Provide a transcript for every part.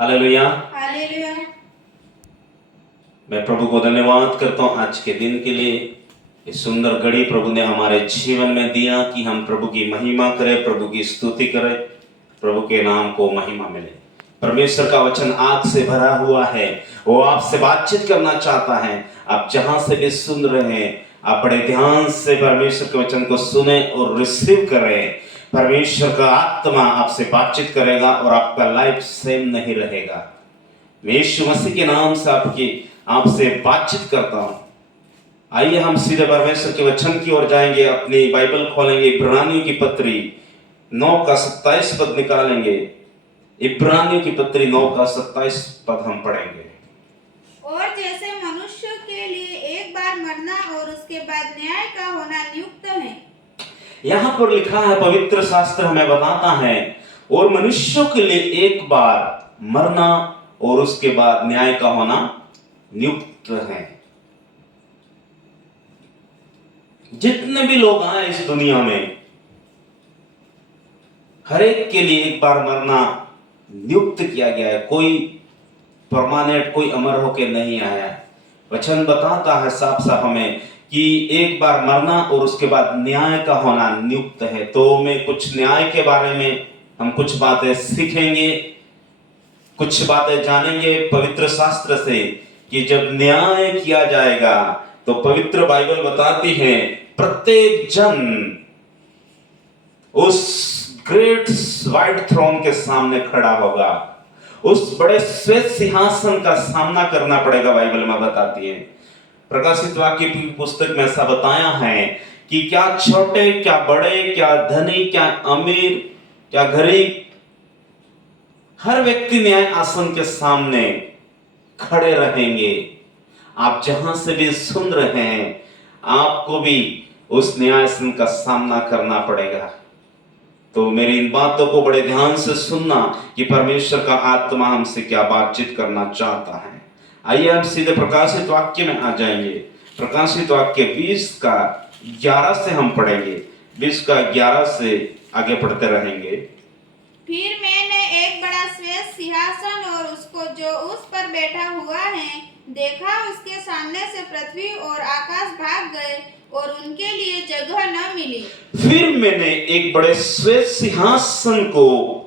Hallelujah. Hallelujah. मैं प्रभु को धन्यवाद करता हूँ आज के दिन के लिए। इस सुंदर घड़ी प्रभु ने हमारे जीवन में दिया कि हम प्रभु की महिमा करें, प्रभु की स्तुति करें, प्रभु के नाम को महिमा मिले। परमेश्वर का वचन आग से भरा हुआ है, वो आपसे बातचीत करना चाहता है। आप जहां से भी सुन रहे हैं, आप बड़े ध्यान से परमेश्वर के वचन को सुने और रिसीव करें। परमेश्वर का आत्मा आपसे बातचीत करेगा और आपका लाइफ सेम नहीं रहेगा। मैं यीशु मसीह के नाम से आपसे बातचीत करता हूं। आइए हम सीधे परमेश्वर के वचन की ओर जाएंगे। अपनी बाइबल खोलेंगे, इब्रानियों की पत्री 9 का 27 पद निकालेंगे। इब्रानियों की पत्री 9 का 27 पद हम पढ़ेंगे। और जैसे मनुष्य के लिए एक बार मरना और उसके बाद न्याय का होना नियुक्त है। यहां पर लिखा है, पवित्र शास्त्र हमें बताता है, और मनुष्यों के लिए एक बार मरना और उसके बाद न्याय का होना नियुक्त है। जितने भी लोग आए इस दुनिया में, हर एक के लिए एक बार मरना नियुक्त किया गया है। कोई परमानेंट, कोई अमर होकर नहीं आया। वचन बताता है साफ साफ हमें कि एक बार मरना और उसके बाद न्याय का होना नियुक्त है। तो मैं कुछ न्याय के बारे में हम कुछ बातें सीखेंगे, कुछ बातें जानेंगे पवित्र शास्त्र से कि जब न्याय किया जाएगा तो पवित्र बाइबल बताती है प्रत्येक जन उस ग्रेट व्हाइट थ्रोन के सामने खड़ा होगा। उस बड़े श्वेत सिंहासन का सामना करना पड़ेगा, बाइबल में बताती है। प्रकाशित वाक्य की पुस्तक में ऐसा बताया है कि क्या छोटे, क्या बड़े, क्या धनी, क्या अमीर, क्या गरीब, हर व्यक्ति न्याय आसन के सामने खड़े रहेंगे। आप जहां से भी सुन रहे हैं, आपको भी उस न्याय आसन का सामना करना पड़ेगा। तो मेरी इन बातों को बड़े ध्यान से सुनना कि परमेश्वर का आत्मा हमसे क्या बातचीत करना चाहता है। आइए हम सीधे प्रकाशित वाक्य में आ जाएंगे। प्रकाशित वाक्य 20 का 11 से हम पढ़ेंगे। 20 का 11 से आगे पढ़ते रहेंगे। फिर मैंने एक बड़ा श्वेत सिंहासन और उसको जो उस पर बैठा हुआ है देखा। उसके सामने से पृथ्वी और आकाश भाग गए और उनके लिए जगह न मिली। फिर मैंने एक बड़े श्वेत सिंहासन को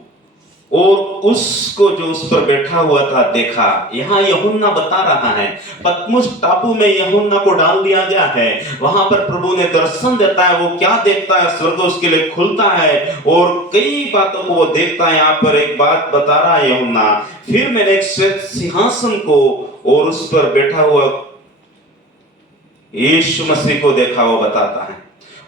और उसको जो उस पर बैठा हुआ था देखा। यहाँ यूहन्ना बता रहा है, पतमुस टापू में यूहन्ना को डाल दिया गया है। वहां पर प्रभु ने दर्शन देता है। वो क्या देखता है? स्वर्ग उसके लिए खुलता है और कई बातों को वो देखता है। यहाँ पर एक बात बता रहा है यूहन्ना, फिर मैंने एक श्वेत सिंहासन को और उस पर बैठा हुआ यीशु मसीह को देखा। वो बताता है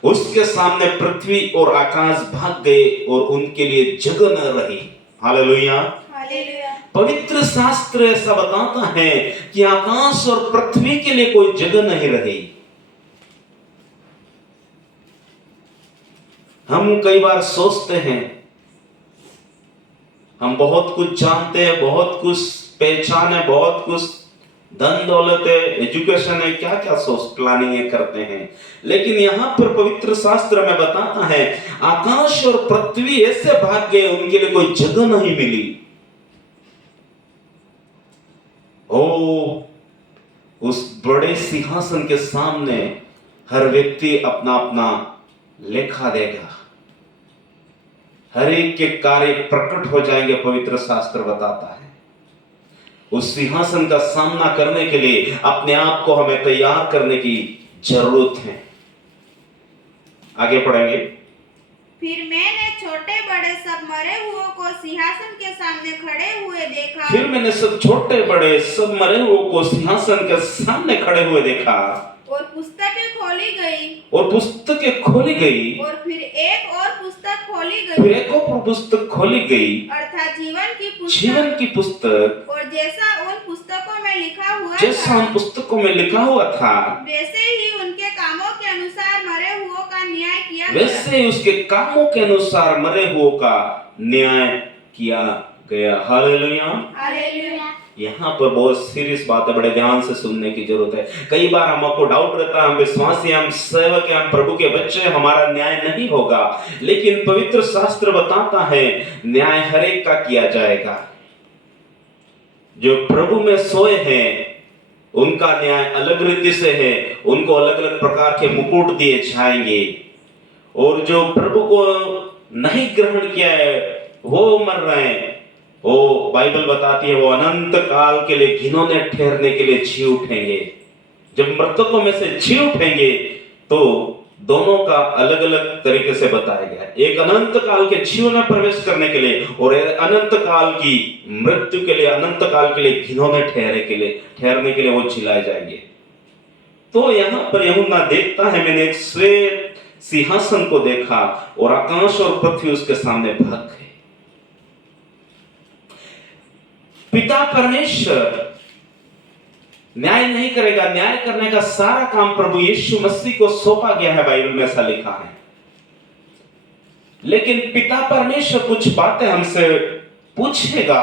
उसके सामने पृथ्वी और आकाश भाग गए और उनके लिए जगह न रही। हालेलुया। हालेलुया। पवित्र शास्त्र ऐसा बताता है कि आकाश और पृथ्वी के लिए कोई जगह नहीं रही। हम कई बार सोचते हैं, हम बहुत कुछ जानते हैं, बहुत कुछ पहचान है, बहुत कुछ धन दौलत है, एजुकेशन है, क्या क्या सोच प्लानिंग करते हैं। लेकिन यहां पर पवित्र शास्त्र में बताता है आकाश और पृथ्वी ऐसे भाग गए, उनके लिए कोई जगह नहीं मिली। ओ उस बड़े सिंहासन के सामने हर व्यक्ति अपना अपना लेखा देगा। हर एक के कार्य प्रकट हो जाएंगे, पवित्र शास्त्र बताता है। उस सिंहासन का सामना करने के लिए अपने आप को हमें तैयार करने की जरूरत है। आगे पढ़ेंगे। फिर मैंने छोटे बड़े सब मरे हुओं को सिंहासन के सामने खड़े हुए देखा। फिर मैंने सब छोटे बड़े सब मरे हुओं को सिंहासन के सामने खड़े हुए देखा। और पुस्तकें खोली गई। और पुस्तकें खोली गई। और फिर एक और पुस्तक खोली गई। फिर एक और पुस्तक खोली गई, अर्थात जीवन की पुस्तक। जीवन की पुस्तक। और जैसा उन पुस्तकों में लिखा हुआ जैसा उन पुस्तकों में लिखा हुआ था, वैसे ही उनके कामों के अनुसार मरे हुओं का न्याय किया गया। वैसे ही उसके कामों के अनुसार मरे हुओं का न्याय किया गया। हालेलुया। हालेलुया। यहाँ पर बहुत सीरियस बात है, बड़े ध्यान से सुनने की जरूरत है। कई बार हमको डाउट रहता है, हम विश्वासी, हम सेवक हैं, हम प्रभु के बच्चे, हमारा न्याय नहीं होगा। लेकिन पवित्र शास्त्र बताता है न्याय हर एक का किया जाएगा। जो प्रभु में सोए हैं उनका न्याय अलग रीति से है, उनको अलग अलग प्रकार के मुकुट दिए जाएंगे। और जो प्रभु को नहीं ग्रहण किया है वो मर रहे हैं, वो बाइबल बताती है वो अनंत काल के लिए घिनौने ठहरने के लिए जी उठेंगे। जब मृतकों में से जी उठेंगे तो दोनों का अलग अलग तरीके से बताया गया है। एक अनंत काल के जीवन में प्रवेश करने के लिए और अनंत काल की मृत्यु के लिए, अनंत काल के लिए घिनौने ठहरने के लिए वो जिलाए जाएंगे। तो यहाँ पर यूहन्ना देखता है, मैंने एक श्वेत सिंहासन को देखा और आकाश और पृथ्वी उसके सामने भाग गए। पिता परमेश्वर न्याय नहीं करेगा, न्याय करने का सारा काम प्रभु यीशु मसीह को सौंपा गया है, बाइबल में ऐसा लिखा है। लेकिन पिता परमेश्वर कुछ बातें हमसे पूछेगा,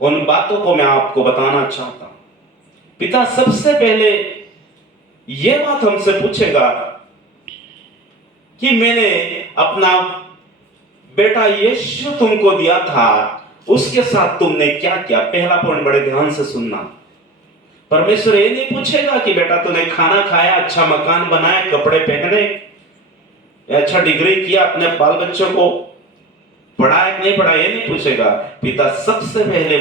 उन बातों को मैं आपको बताना चाहता हूं। पिता सबसे पहले यह बात हमसे पूछेगा कि मैंने अपना बेटा यीशु तुमको दिया था, उसके साथ तुमने क्या किया। पहला पॉइंट बड़े ध्यान से सुनना। परमेश्वर ये नहीं पूछेगा कि बेटा तूने खाना खाया, अच्छा मकान बनाया, कपड़े पहने, अच्छा डिग्री किया, अपने बाल बच्चों को पढ़ाया कि नहीं पढ़ाया, ये नहीं पूछेगा। पिता सबसे पहले